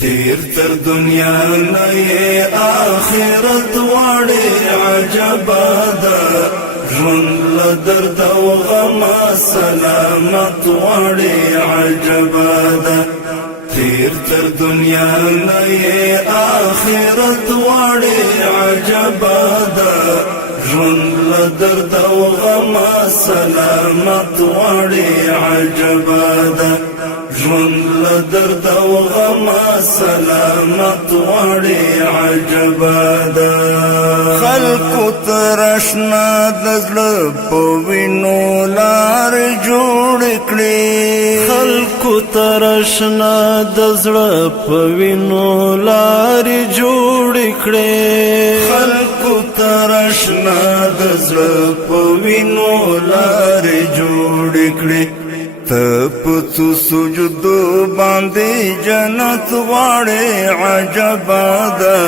تیر تر دنیا نه آخرت وړي عجبا ده ژوند له درد او غم سلامت وړي عجبا ده تیر تر دنیا نه آخرت وړي عجبا ده ژوند له درد او غم سلامت وړي عجبا ده ژوند له درد او غم سلامت وړي عجبا ده خلکو ترشنا د زړه په وینو لار جوړ کړي خلکو ترشنا د زړه په وینو لار جوړ کړي خلکو ترشنا د زړه په وینو لار جوړ کړي تپڅو سجدو باندې جنت واړې عجبا ده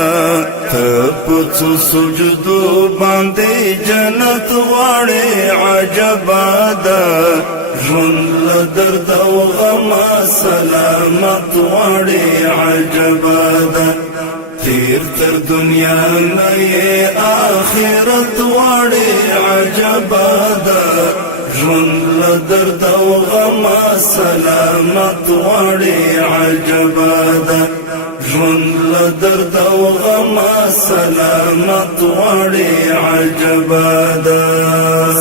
تپڅو سجدو باندې جنت واړې عجبا ده ژوند له درد او غم سلامت واړې عجبا ده تیر تر دنیا نه آخرت واړې عجبا ده ژوند له درد او غم سلامت وړي عجبا ده ژوند له درد او غم سلامت وړي عجبا ده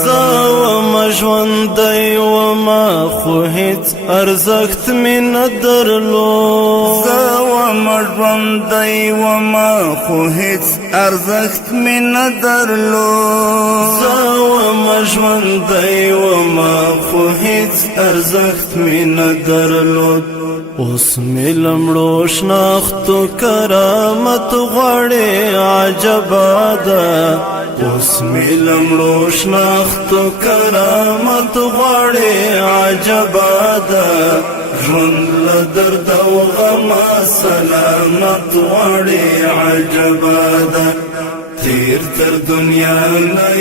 زوم ژوندی وما خو هیڅ ارزښت مې نه درلود زوم ژوندی وما خو هیڅ ارزښت مې نه درلود زوم ژوندی وما خو هیڅ ارزښت مې نه درلود اوس مې لمړو شناختو کرامت غواړي عجبا ده اوس مې لمړو شناختو کرامت غواړي عجبا ده ژوند له درد او غم سلامت غواړي عجبا ده تیر تر دنیا نه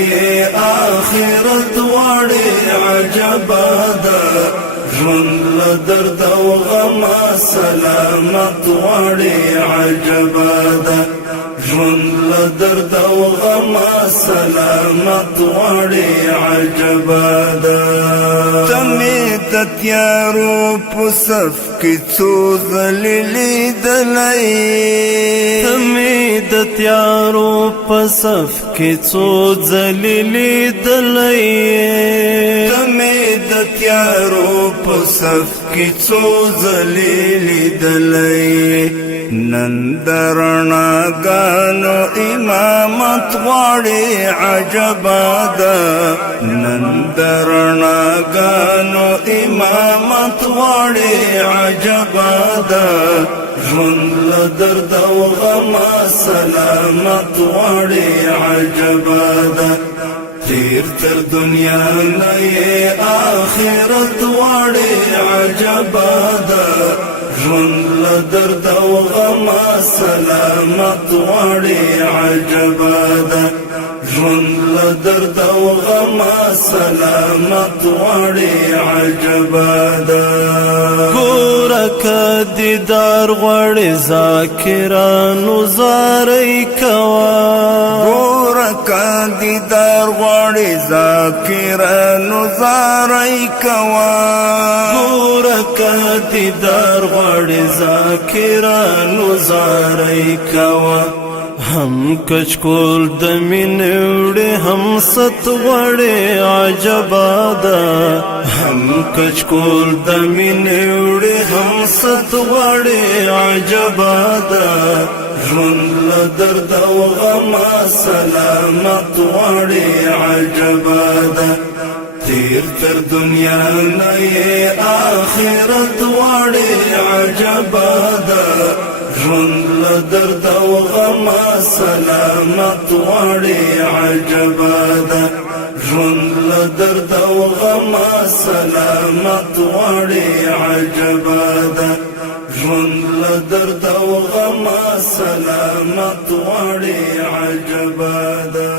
آخرت غواړي عجبا ده ژوند له درد او غم سلامت غواړي عجبا ده ژوند له درد او غم سلامت غواړي عجبا ده تمې د تیارو په صف کې څو ځلې لیدلی تمې د تیارو په صف کې څو ځلې لیدلی تمې د تیارو په صف کې څو ځلې لیدلی نن د رڼاګانو امامت غواړي عجبا ده نن د رڼاګانو امامت غواړي عجبا ده ژوند له درد او غم سلامت غواړي عجبا ده تیر تر دنیا نه آخرت غواړي عجبا ده ژوند له درد او غم سلامت غواړي عجبا ده ژوند له درد او غم سلامت غواړي عجبا ده ګوره که دیدار غواړي ذاکرانو زارۍ کوه ګوره که دیدار غواړي ذاکرانو زارۍ کوه ګوره که دیدار غواړي ذاکرانو زارۍ کوه هم کچکول د مینې وړي هم ست غواړي عجبا ده هم کچکول د مینې وړي هم ست غواړي عجبا ده ژوند له درد او غم سلامت غواړي عجبا ده تیر تر دنیا نه آخرت غواړي عجبا ده ژوند له درد او غم سلامت غواړي عجبا ده ژوند له درد او غم سلامت غواړي عجبا ده ژوند له درد او غم سلامت غواړي عجبا ده